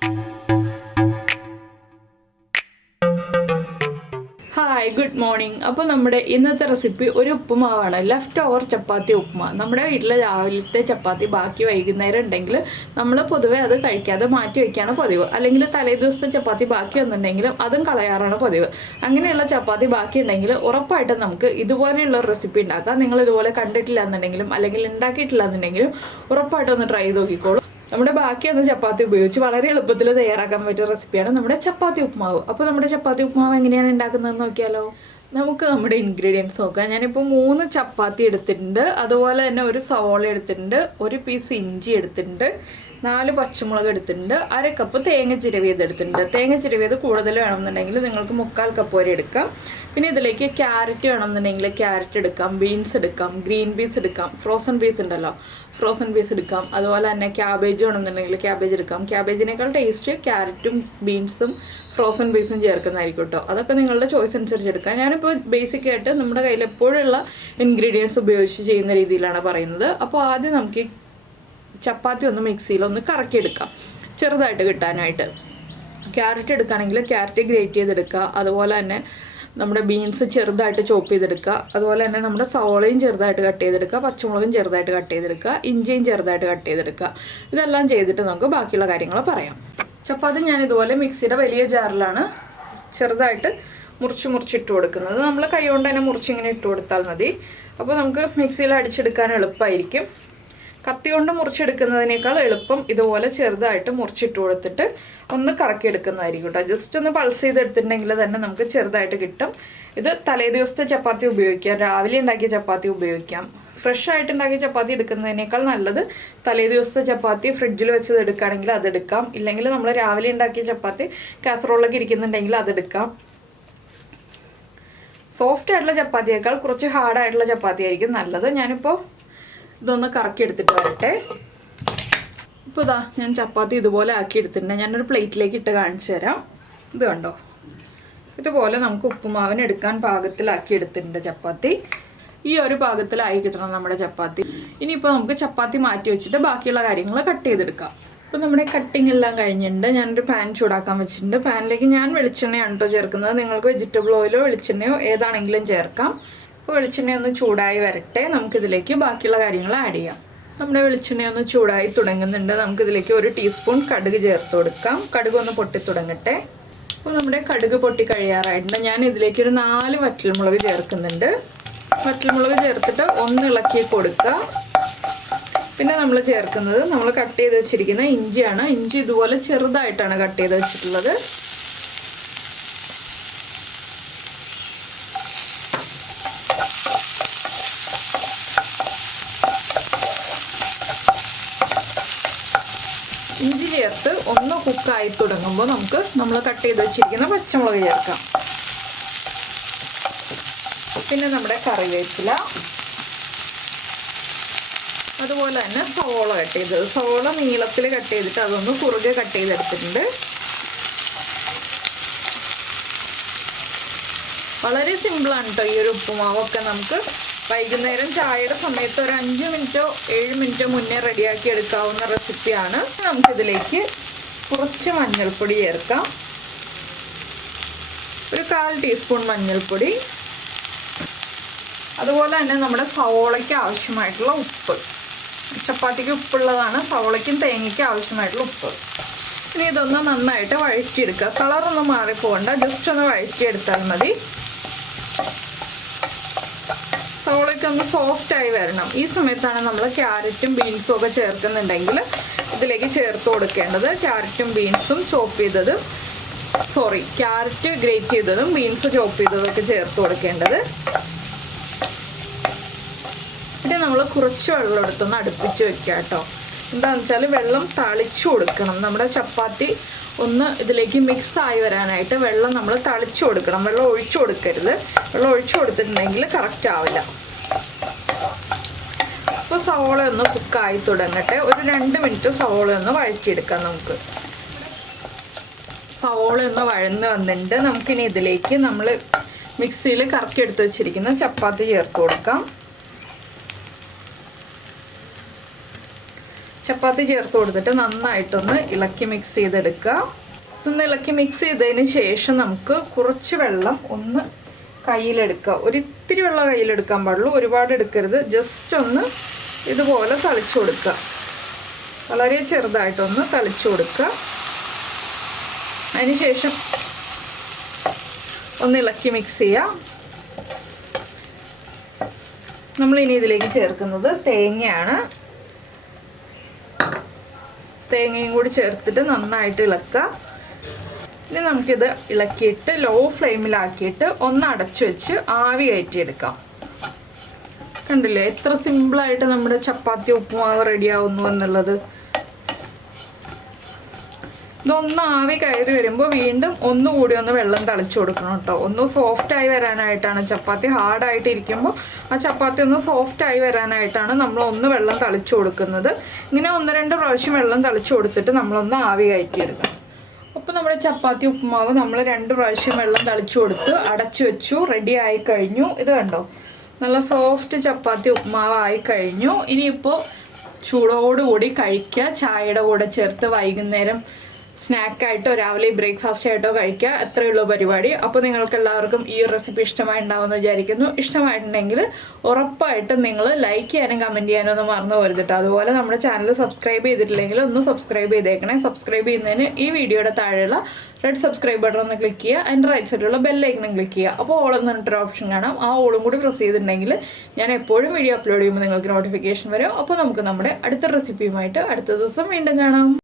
Hi, good morning. അപ്പോൾ നമ്മുടെ ഇന്നത്തെ റെസിപ്പി ഒരു ഉപ്പുമാവാണ്. ലെഫ്റ്റ് ചപ്പാത്തി ഉപ്മ. നമ്മുടെ വീട്ടിലെ രാവിലത്തെ ചപ്പാത്തി ബാക്കി വൈകുന്നേരം ഉണ്ടെങ്കിൽ നമ്മൾ പൊതുവെ അത് കഴിക്കാതെ മാറ്റി വയ്ക്കുകയാണ് പതിവ്. അല്ലെങ്കിൽ തലേ ദിവസത്തെ ചപ്പാത്തി ബാക്കി വന്നിട്ടുണ്ടെങ്കിലും അതും കളയാറാണ് പതിവ്. അങ്ങനെയുള്ള ചപ്പാത്തി ബാക്കി ഉണ്ടെങ്കിൽ ഉറപ്പായിട്ടും നമുക്ക് ഇതുപോലെയുള്ള റെസിപ്പി ഉണ്ടാക്കാം. നിങ്ങൾ ഇതുപോലെ കണ്ടിട്ടില്ല എന്നുണ്ടെങ്കിലും അല്ലെങ്കിൽ ഉണ്ടാക്കിയിട്ടില്ല എന്നുണ്ടെങ്കിലും ഉറപ്പായിട്ടും ഒന്ന് ട്രൈ ചെയ്ത് നോക്കിക്കോളൂ. നമ്മുടെ ബാക്കി വന്ന ചപ്പാത്തി ഉപയോഗിച്ച് വളരെ എളുപ്പത്തിൽ തയ്യാറാക്കാൻ പറ്റിയ റെസിപ്പിയാണ് നമ്മുടെ ചപ്പാത്തി ഉപ്മാവ്. അപ്പോൾ നമ്മുടെ ചപ്പാത്തി ഉപ്മാവ് എങ്ങനെയാണ് ഉണ്ടാക്കുന്നതെന്ന് നോക്കിയാലോ. നമുക്ക് നമ്മുടെ ഇൻഗ്രീഡിയൻസ് നോക്കാം. ഞാനിപ്പോൾ 3 ചപ്പാത്തി എടുത്തിട്ടുണ്ട്, അതുപോലെ തന്നെ ഒരു സവോള എടുത്തിട്ടുണ്ട്, ഒരു പീസ് ഇഞ്ചി എടുത്തിട്ടുണ്ട്, 4 പച്ചമുളക് എടുത്തിട്ടുണ്ട്, 1/2 കപ്പ് തേങ്ങ ചിരവിയത് എടുത്തിട്ടുണ്ട്. തേങ്ങ ചിരവിയത് കൂടുതൽ വേണമെന്നുണ്ടെങ്കിൽ നിങ്ങൾക്ക് 3/4 കപ്പ് വരെ എടുക്കാം. പിന്നെ ഇതിലേക്ക് ക്യാരറ്റ് വേണമെന്നുണ്ടെങ്കിൽ ക്യാരറ്റ് എടുക്കാം, ബീൻസ് എടുക്കാം, ഗ്രീൻ പീസ് എടുക്കാം, ഫ്രോസൺ പീസ് ഉണ്ടല്ലോ ഫ്രോസൺ പീസ് എടുക്കാം. അതുപോലെ തന്നെ ക്യാബേജ് വേണമെന്നുണ്ടെങ്കിൽ ക്യാബേജ് എടുക്കാം. ക്യാബേജിനേക്കാൾ ടേസ്റ്റ് ക്യാരറ്റും ബീൻസും ഫ്രോസൺ പീസും ചേർക്കുന്നതായിരിക്കും കേട്ടോ. അതൊക്കെ നിങ്ങളുടെ ചോയ്സ് അനുസരിച്ച് എടുക്കാം. ഞാനിപ്പോൾ ബേസിക് ആയിട്ട് നമ്മുടെ കയ്യിൽ എപ്പോഴുള്ള ഇൻഗ്രീഡിയൻസ് ഉപയോഗിച്ച് ചെയ്യുന്ന രീതിയിലാണ് പറയുന്നത്. അപ്പോൾ ആദ്യം നമുക്ക് ചപ്പാത്തി ഒന്ന് മിക്സിയിലൊന്ന് കറക്കിയെടുക്കാം ചെറുതായിട്ട് കിട്ടാനായിട്ട്. ക്യാരറ്റ് എടുക്കുകയാണെങ്കിൽ ക്യാരറ്റ് ഗ്രേറ്റ് ചെയ്തെടുക്കുക. അതുപോലെ തന്നെ നമ്മുടെ ബീൻസ് ചെറുതായിട്ട് ചോപ്പ് ചെയ്തെടുക്കുക. അതുപോലെ തന്നെ നമ്മുടെ സവോളയും ചെറുതായിട്ട് കട്ട് ചെയ്തെടുക്കുക, പച്ചമുളകും ചെറുതായിട്ട് കട്ട് ചെയ്തെടുക്കുക, ഇഞ്ചിയും ചെറുതായിട്ട് കട്ട് ചെയ്തെടുക്കുക. ഇതെല്ലാം ചെയ്തിട്ട് നമുക്ക് ബാക്കിയുള്ള കാര്യങ്ങൾ പറയാം. ചപ്പാത്തി ഞാൻ ഇതുപോലെ മിക്സിയുടെ വലിയ ജാറിലാണ് ചെറുതായിട്ട് മുറിച്ചിട്ട് കൊടുക്കുന്നത്. നമ്മൾ കൈ കൊണ്ട് തന്നെ മുറിച്ചിങ്ങനെ ഇട്ട് കൊടുത്താൽ മതി. അപ്പോൾ നമുക്ക് മിക്സിയിൽ അടിച്ചെടുക്കാൻ എളുപ്പമായിരിക്കും. കത്തി കൊണ്ട് മുറിച്ചെടുക്കുന്നതിനേക്കാൾ എളുപ്പം ഇതുപോലെ ചെറുതായിട്ട് മുറിച്ചിട്ട് കൊടുത്തിട്ട് ഒന്ന് കറക്കിയെടുക്കുന്നതായിരിക്കും കേട്ടോ. ജസ്റ്റ് ഒന്ന് പൾസ് ചെയ്തെടുത്തിട്ടുണ്ടെങ്കിൽ തന്നെ നമുക്ക് ചെറുതായിട്ട് കിട്ടും. ഇത് തലേ ദിവസത്തെ ചപ്പാത്തി ഉപയോഗിക്കാം, രാവിലെ ഉണ്ടാക്കിയ ചപ്പാത്തി ഉപയോഗിക്കാം. ഫ്രഷ് ആയിട്ട് ഉണ്ടാക്കിയ ചപ്പാത്തി എടുക്കുന്നതിനേക്കാൾ നല്ലത് തലേ ദിവസത്തെ ചപ്പാത്തി ഫ്രിഡ്ജിൽ വെച്ചത് എടുക്കുകയാണെങ്കിൽ അതെടുക്കാം. ഇല്ലെങ്കിൽ നമ്മൾ രാവിലെ ഉണ്ടാക്കിയ ചപ്പാത്തി കാസറോളിലൊക്കെ ഇരിക്കുന്നുണ്ടെങ്കിൽ അതെടുക്കാം. സോഫ്റ്റ് ആയിട്ടുള്ള ചപ്പാത്തിയേക്കാൾ കുറച്ച് ഹാർഡായിട്ടുള്ള ചപ്പാത്തി ആയിരിക്കും നല്ലത്. ഞാനിപ്പോൾ ഇതൊന്ന് കറക്കി എടുത്തിട്ട് വരട്ടെ. ഇപ്പോൾ ഇതാ ഞാൻ ചപ്പാത്തി ഇതുപോലെ ആക്കി എടുത്തിട്ടുണ്ട്. ഞാനൊരു പ്ലേറ്റിലേക്ക് ഇട്ട് കാണിച്ചു തരാം. ഇത് കണ്ടോ, ഇതുപോലെ നമുക്ക് ഉപ്പുമാവിന് എടുക്കാൻ പാകത്തിലാക്കി എടുത്തിട്ടുണ്ട് ചപ്പാത്തി. ഈ ഒരു പാകത്തിലായി കിട്ടണം നമ്മുടെ ചപ്പാത്തി. ഇനിയിപ്പോൾ നമുക്ക് ചപ്പാത്തി മാറ്റി വെച്ചിട്ട് ബാക്കിയുള്ള കാര്യങ്ങൾ കട്ട് ചെയ്തെടുക്കാം. ഇപ്പോൾ നമ്മുടെ കട്ടിങ് എല്ലാം കഴിഞ്ഞിട്ടുണ്ട്. ഞാനൊരു പാൻ ചൂടാക്കാൻ വെച്ചിട്ടുണ്ട്. പാനിലേക്ക് ഞാൻ വെളിച്ചെണ്ണയാണ് കേട്ടോ ചേർക്കുന്നത്. നിങ്ങൾക്ക് വെജിറ്റബിൾ ഓയിലോ വെളിച്ചെണ്ണയോ ഏതാണെങ്കിലും ചേർക്കാം. അപ്പോൾ വെളിച്ചെണ്ണ ഒന്ന് ചൂടായി വരട്ടെ. നമുക്കിതിലേക്ക് ബാക്കിയുള്ള കാര്യങ്ങൾ ആഡ് ചെയ്യാം. നമ്മുടെ വെളിച്ചെണ്ണ ഒന്ന് ചൂടായി തുടങ്ങുന്നുണ്ട്. നമുക്കിതിലേക്ക് 1 ടീസ്പൂൺ കടുക് ചേർത്ത് കൊടുക്കാം. കടുക് ഒന്ന് പൊട്ടി തുടങ്ങട്ടെ. അപ്പോൾ നമ്മുടെ കടുക് പൊട്ടി കഴിയാറായിട്ടുണ്ട്. ഞാൻ ഇതിലേക്ക് ഒരു 4 വറ്റൽമുളക് ചേർക്കുന്നുണ്ട്. വറ്റൽമുളക് ചേർത്തിട്ട് ഒന്ന് ഇളക്കി കൊടുക്കുക. പിന്നെ നമ്മൾ ചേർക്കുന്നത് നമ്മൾ കട്ട് ചെയ്ത് വെച്ചിരിക്കുന്ന ഇഞ്ചിയാണ്. ഇഞ്ചി ഇതുപോലെ ചെറുതായിട്ടാണ് കട്ട് ചെയ്ത് വെച്ചിട്ടുള്ളത്. ഇഞ്ചി ചേർത്ത് ഒന്ന് കുക്കായി തുടങ്ങുമ്പോൾ നമുക്ക് നമ്മൾ കട്ട് ചെയ്ത് വെച്ചിരിക്കുന്ന പച്ചമുളക് ചേർക്കാം. പിന്നെ നമ്മുടെ കറിവേപ്പില, അതുപോലെ തന്നെ സവോള കട്ട് ചെയ്തത്. സവോള നീളത്തിൽ കട്ട് ചെയ്തിട്ട് അതൊന്ന് കുറുകെ കട്ട് ചെയ്തെടുത്തിട്ടുണ്ട്. വളരെ സിമ്പിളാണ് കേട്ടോ ഈ ഒരു ഉപ്പുമാവൊക്കെ. നമുക്ക് വൈകുന്നേരം ചായയുടെ സമയത്ത് ഒരു 5 മിനിറ്റോ 7 മിനിറ്റോ മുന്നേ റെഡിയാക്കി എടുക്കാവുന്ന റെസിപ്പിയാണ്. നമുക്കിതിലേക്ക് കുറച്ച് മഞ്ഞൾപ്പൊടി ചേർക്കാം. ഒരു 1/4 ടീസ്പൂൺ മഞ്ഞൾപ്പൊടി. അതുപോലെ തന്നെ നമ്മുടെ സവോളയ്ക്ക് ആവശ്യമായിട്ടുള്ള ഉപ്പ്. ചപ്പാത്തിക്ക് ഉപ്പുള്ളതാണ്, സവോളയ്ക്കും തേങ്ങയ്ക്കും ആവശ്യമായിട്ടുള്ള ഉപ്പ്. ഇനി ഇതൊന്ന് നന്നായിട്ട് വഴറ്റിയെടുക്കുക. കളറൊന്നും മാറിപ്പോകണ്ട, ജസ്റ്റ് ഒന്ന് വഴറ്റിയെടുത്താൽ മതി. സവോളയ്ക്ക് ഒന്ന് സോഫ്റ്റായി വരണം. ഈ സമയത്താണ് നമ്മൾ ക്യാരറ്റും ബീൻസും ഒക്കെ ചേർക്കുന്നുണ്ടെങ്കിൽ ഇതിലേക്ക് ചേർത്ത് കൊടുക്കേണ്ടത്. ക്യാരറ്റും ബീൻസും ക്യാരറ്റ് ഗ്രേറ്റ് ചെയ്തതും ബീൻസ് ചോപ്പ് ചെയ്തതൊക്കെ ചേർത്ത് കൊടുക്കേണ്ടത്. പിന്നെ നമ്മൾ കുറച്ച് വെള്ളം എടുത്തൊന്ന് അടുപ്പിച്ച് വെക്കുക കേട്ടോ. എന്താണെന്ന് വെച്ചാൽ വെള്ളം തളിച്ചു കൊടുക്കണം. നമ്മുടെ ചപ്പാത്തി ഒന്ന് ഇതിലേക്ക് മിക്സ് ആയി വരാനായിട്ട് വെള്ളം നമ്മൾ തളിച്ചു കൊടുക്കണം. വെള്ളം ഒഴിച്ചു കൊടുക്കരുത്. വെള്ളം ഒഴിച്ചു കൊടുത്തിട്ടുണ്ടെങ്കിൽ കറക്റ്റ് ആവില്ല. അപ്പോൾ സവോള ഒന്ന് കുക്കായി തുടങ്ങട്ടെ. ഒരു 2 മിനിറ്റ് സവോള ഒന്ന് വഴറ്റിയെടുക്കാം. നമുക്ക് സവോള ഒന്ന് വഴന്ന് വന്നിട്ടുണ്ട്. നമുക്കിനി ഇതിലേക്ക് നമ്മൾ മിക്സിയിൽ കറക്കി എടുത്ത് വെച്ചിരിക്കുന്ന ചപ്പാത്തി ചേർത്ത് കൊടുക്കാം. ചപ്പാത്തി ചേർത്ത് കൊടുത്തിട്ട് നന്നായിട്ടൊന്ന് ഇളക്കി മിക്സ് ചെയ്തെടുക്കുക. ഒന്ന് ഇളക്കി മിക്സ് ചെയ്തതിന് ശേഷം നമുക്ക് കുറച്ച് വെള്ളം ഒന്ന് കയ്യിലെടുക്കുക. ഒരിത്തിരി വെള്ളം കയ്യിലെടുക്കാൻ പാടുള്ളൂ, ഒരുപാട് എടുക്കരുത്. ജസ്റ്റ് ഒന്ന് ഇതുപോലെ തളിച്ചു കൊടുക്കുക. വളരെ ചെറുതായിട്ടൊന്ന് തളിച്ചു കൊടുക്കുക. അതിനുശേഷം ഒന്ന് ഇളക്കി മിക്സ് ചെയ്യുക. നമ്മളിനി ഇതിലേക്ക് ചേർക്കുന്നത് തേങ്ങയാണ്. തേങ്ങയും കൂടി ചേർത്തിട്ട് നന്നായിട്ട് ഇളക്കുക. ഇനി നമുക്കിത് ഇളക്കിയിട്ട് ലോ ഫ്ലെയിമിലാക്കിയിട്ട് ഒന്ന് അടച്ചു വെച്ച് ആവി കയറ്റിയെടുക്കാം. കണ്ടില്ലേ എത്ര സിമ്പിളായിട്ട് നമ്മുടെ ചപ്പാത്തി ഉപ്പുമാവ് റെഡിയാവുന്നു എന്നുള്ളത്. ഇതൊന്ന് ആവി കയറി വരുമ്പോൾ വീണ്ടും ഒന്നുകൂടി ഒന്ന് വെള്ളം തളിച്ചു കൊടുക്കണം കേട്ടോ. ഒന്ന് സോഫ്റ്റായി വരാനായിട്ടാണ്. ചപ്പാത്തി ഹാർഡായിട്ട് ഇരിക്കുമ്പോൾ ആ ചപ്പാത്തി ഒന്ന് സോഫ്റ്റായി വരാനായിട്ടാണ് നമ്മൾ ഒന്ന് വെള്ളം തളിച്ചു കൊടുക്കുന്നത്. ഇങ്ങനെ 1-2 പ്രാവശ്യം വെള്ളം തളിച്ചു കൊടുത്തിട്ട് നമ്മളൊന്ന് ആവി കയറ്റിയെടുക്കണം. അപ്പോൾ നമ്മുടെ ചപ്പാത്തി ഉപ്പുമാവ് നമ്മൾ 2 പ്രാവശ്യം വെള്ളം തളിച്ചു കൊടുത്ത് അടച്ചു വെച്ചു. റെഡി ആയി കഴിഞ്ഞു. ഇത് കണ്ടോ, നല്ല സോഫ്റ്റ് ചപ്പാത്തി ഉപ്പുമാവ് ആയി കഴിഞ്ഞു. ഇനിയിപ്പോൾ ചൂടോടുകൂടി കഴിക്കുക. ചായയുടെ കൂടെ ചേർത്ത് വൈകുന്നേരം സ്നാക്കായിട്ടോ രാവിലെ ബ്രേക്ക്ഫാസ്റ്റ് ആയിട്ടോ കഴിക്കുക. അത്രയുള്ള പരിപാടി. അപ്പോൾ നിങ്ങൾക്ക് എല്ലാവർക്കും ഈ റെസിപ്പി ഇഷ്ടമായിട്ടുണ്ടാവുമെന്ന് വിചാരിക്കുന്നു. ഇഷ്ടമായിട്ടുണ്ടെങ്കിൽ ഉറപ്പായിട്ടും നിങ്ങൾ ലൈക്ക് ചെയ്യാനും കമൻറ്റ് ചെയ്യാനും ഒന്നും മറന്നു പോരുത് കേട്ടോ. അതുപോലെ നമ്മുടെ ചാനൽ സബ്സ്ക്രൈബ് ചെയ്തിട്ടില്ലെങ്കിൽ ഒന്ന് സബ്സ്ക്രൈബ് ചെയ്തേക്കണേ. സബ്സ്ക്രൈബ് ചെയ്യുന്നതിന് ഈ വീഡിയോയുടെ താഴെയുള്ള റെഡ് സബ്സ്ക്രൈബ് ബട്ടൺ ഒന്ന് ക്ലിക്ക് ചെയ്യുക. അതിൻ്റെ റൈറ്റ് സൈഡിലുള്ള ബെല്ലൈക്കണും ക്ലിക്ക് ചെയ്യുക. അപ്പോൾ ഓൾ എന്ന് പറഞ്ഞിട്ടൊരു ഓപ്ഷൻ കാണാം. ആ ഓളും കൂടി പ്രസ് ചെയ്തിട്ടുണ്ടെങ്കിൽ ഞാൻ എപ്പോഴും വീഡിയോ അപ്ലോഡ് ചെയ്യുമ്പോൾ നിങ്ങൾക്ക് നോട്ടിഫിക്കേഷൻ വരും. അപ്പോൾ നമുക്ക് നമ്മുടെ അടുത്ത റെസിപ്പിയുമായിട്ട് അടുത്ത ദിവസം വീണ്ടും കാണാം.